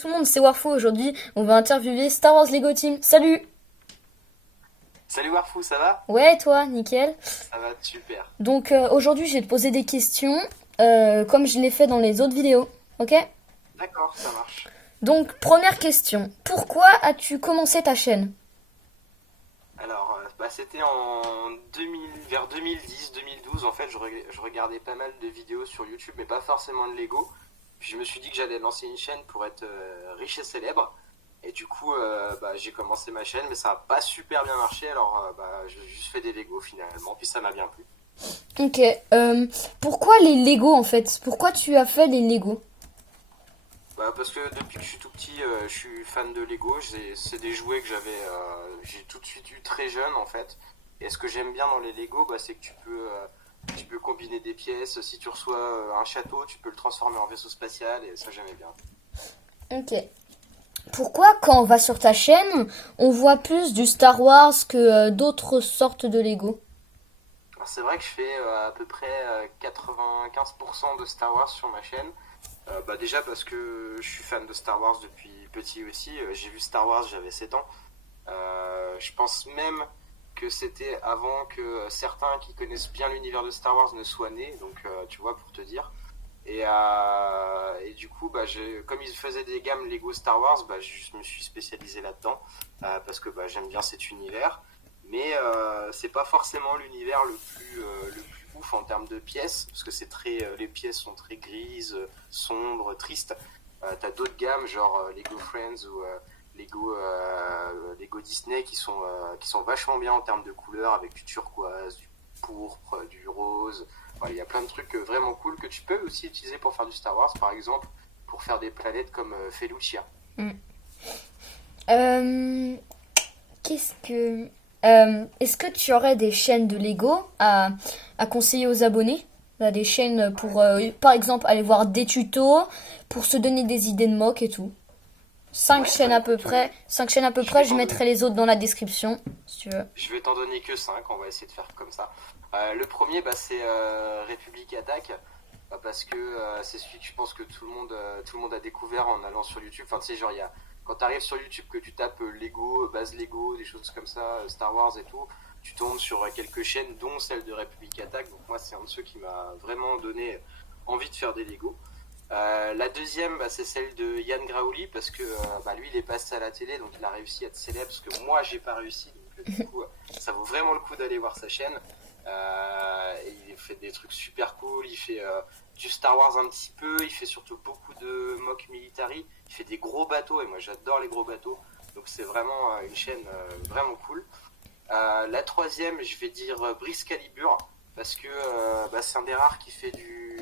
Tout le monde, c'est Warfo. Aujourd'hui, on va interviewer Star Wars Lego Team. Salut! Salut Warfou, ça va? Ouais, et toi, nickel. Ça va, super. Donc aujourd'hui, je vais te poser des questions, comme je l'ai fait dans les autres vidéos. Ok? D'accord, ça marche. Donc, première question. Pourquoi as-tu commencé ta chaîne? Alors, c'était en 2000, vers 2010-2012, en fait, je regardais pas mal de vidéos sur YouTube, mais pas forcément de Lego. Puis je me suis dit que j'allais lancer une chaîne pour être riche et célèbre. Et du coup, j'ai commencé ma chaîne, mais ça n'a pas super bien marché, alors j'ai juste fait des Lego finalement, puis ça m'a bien plu. Ok. Pourquoi les Lego en fait? Pourquoi tu as fait les Lego? Parce que depuis que je suis tout petit, je suis fan de Lego. C'est des jouets que j'ai tout de suite eu très jeune en fait. Et ce que j'aime bien dans les Lego, c'est que tu peux combiner des pièces. Si tu reçois un château, tu peux le transformer en vaisseau spatial et ça j'aimais bien. Ok. Pourquoi quand on va sur ta chaîne, on voit plus du Star Wars que d'autres sortes de Lego? Alors c'est vrai que je fais à peu près 95% de Star Wars sur ma chaîne. Déjà parce que je suis fan de Star Wars depuis petit aussi. J'ai vu Star Wars, j'avais 7 ans. Je pense même que c'était avant que certains qui connaissent bien l'univers de Star Wars ne soient nés, donc tu vois, pour te dire. Et du coup, comme ils faisaient des gammes Lego Star Wars, je me suis spécialisé là-dedans parce que j'aime bien cet univers. Mais c'est pas forcément l'univers le plus ouf en termes de pièces, parce que les pièces sont très grises, sombres, tristes. T'as d'autres gammes, genre Lego Friends ou Lego Disney qui sont vachement bien en termes de couleurs, avec du turquoise, du pourpre, du rose. Voilà, il y a plein de trucs vraiment cool que tu peux aussi utiliser pour faire du Star Wars, par exemple, pour faire des planètes comme Felucia. Hmm. Euh, Qu'est-ce que... Est-ce que tu aurais des chaînes de Lego à conseiller aux abonnés? Des chaînes pour, par exemple, aller voir des tutos, pour se donner des idées de mock et tout. Cinq Ouais, chaînes à peu écoute, près. Cinq chaînes à peu je vais près, je t'en mettrai donner. les autres dans la description, si tu veux. Je vais t'en donner que 5. On va essayer de faire comme ça. Le premier, c'est République Attaque, parce que c'est celui que je pense que tout le monde a découvert en allant sur YouTube. Enfin, tu sais, genre, quand tu arrives sur YouTube, que tu tapes Lego, base Lego, des choses comme ça, Star Wars et tout, tu tombes sur quelques chaînes, dont celle de République Attaque. Donc, moi, c'est un de ceux qui m'a vraiment donné envie de faire des Lego. La deuxième, c'est celle de Yann Graouli, parce que lui, il est passé à la télé, donc il a réussi à être célèbre, parce que moi, j'ai pas réussi. Donc, du coup, ça vaut vraiment le coup d'aller voir sa chaîne. Il fait des trucs super cool, il fait du Star Wars un petit peu, il fait surtout beaucoup de mock military, il fait des gros bateaux, et moi, j'adore les gros bateaux. Donc, c'est vraiment une chaîne vraiment cool. La troisième, je vais dire Brice Calibur, parce que c'est un des rares qui fait du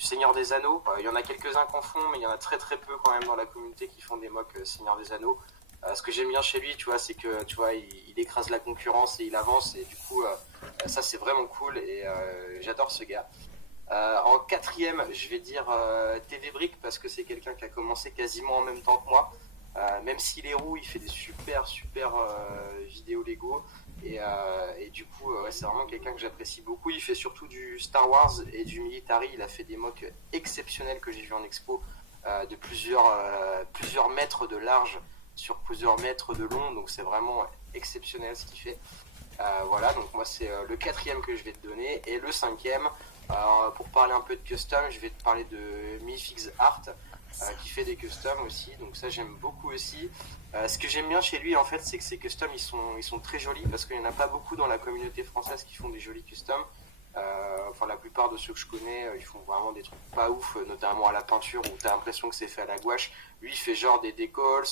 Seigneur des Anneaux. Il y en a quelques-uns qu'on font, mais il y en a très très peu quand même dans la communauté qui font des mocks Seigneur des Anneaux. Ce que j'aime bien chez lui, tu vois, c'est que tu vois, il écrase la concurrence et il avance, et du coup, ça c'est vraiment cool, et j'adore ce gars. En quatrième, je vais dire TV Brick, parce que c'est quelqu'un qui a commencé quasiment en même temps que moi. Même s'il est roux, il fait des super vidéos Lego. Et du coup, c'est vraiment quelqu'un que j'apprécie beaucoup. Il fait surtout du Star Wars et du military. Il a fait des mocks exceptionnels que j'ai vu en expo, de plusieurs mètres de large sur plusieurs mètres de long. Donc c'est vraiment exceptionnel ce qu'il fait. Voilà, donc moi c'est le quatrième que je vais te donner. Et le cinquième, pour parler un peu de custom, je vais te parler de Mifix Art, qui fait des customs aussi, donc ça j'aime beaucoup aussi. Ce que j'aime bien chez lui en fait, c'est que ses customs ils sont très jolis, parce qu'il n'y en a pas beaucoup dans la communauté française qui font des jolis customs. Enfin, la plupart de ceux que je connais, ils font vraiment des trucs pas ouf, notamment à la peinture où t'as l'impression que c'est fait à la gouache. Lui, il fait genre des décolles.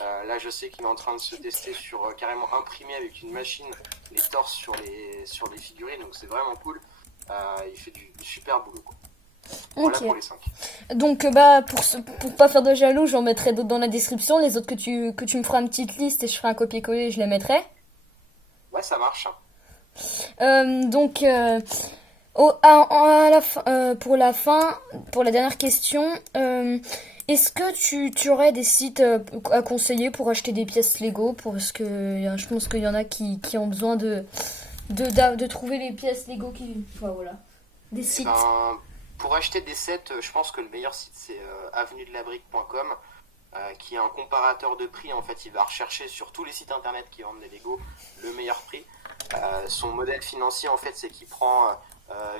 Là, je sais qu'il est en train de se tester sur carrément imprimer avec une machine les torses sur les figurines, donc c'est vraiment cool. Il fait du super boulot, quoi. Voilà Ok. pour les 5. Donc, pour pas faire de jaloux, j'en mettrai d'autres dans la description. Les autres que tu me feras une petite liste et je ferai un copier-coller et je les mettrai. Ouais, ça marche. Donc, pour la fin, pour la dernière question, est-ce que tu aurais des sites à conseiller pour acheter des pièces Lego parce que je pense qu'il y en a qui ont besoin de trouver les pièces Lego qui. Enfin, voilà. Des Eh sites. ben, Pour acheter des sets, je pense que le meilleur site c'est avenuedelabrique.com, qui est un comparateur de prix. En fait, il va rechercher sur tous les sites internet qui vendent des Lego le meilleur prix. Son modèle financier, en fait, c'est qu'il prend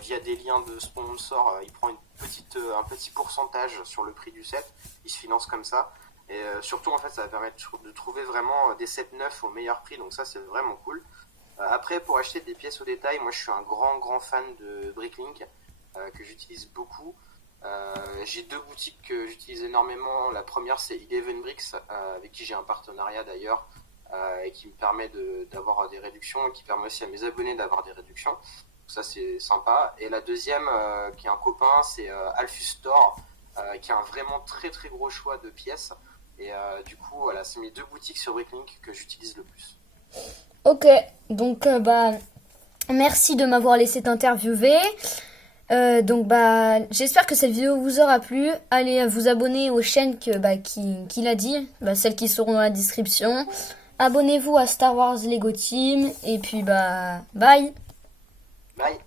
via des liens de sponsors, il prend un petit pourcentage sur le prix du set. Il se finance comme ça. Et surtout, en fait, ça va permettre de trouver vraiment des sets neufs au meilleur prix. Donc ça, c'est vraiment cool. Après, pour acheter des pièces au détail, moi, je suis un grand fan de Bricklink, que j'utilise beaucoup. J'ai deux boutiques que j'utilise énormément. La première, c'est Eleven Bricks, avec qui j'ai un partenariat d'ailleurs, et qui me permet d'avoir des réductions, et qui permet aussi à mes abonnés d'avoir des réductions. Donc ça, c'est sympa. Et la deuxième, qui est un copain, c'est Alphus Store, qui a un vraiment très gros choix de pièces. Et du coup, voilà, c'est mes deux boutiques sur Bricklink que j'utilise le plus. Ok, donc merci de m'avoir laissé t'interviewer. Donc j'espère que cette vidéo vous aura plu. Allez vous abonner aux chaînes qu'il a dit, celles qui seront dans la description. Abonnez-vous à Star Wars Lego Team et puis bye. Bye.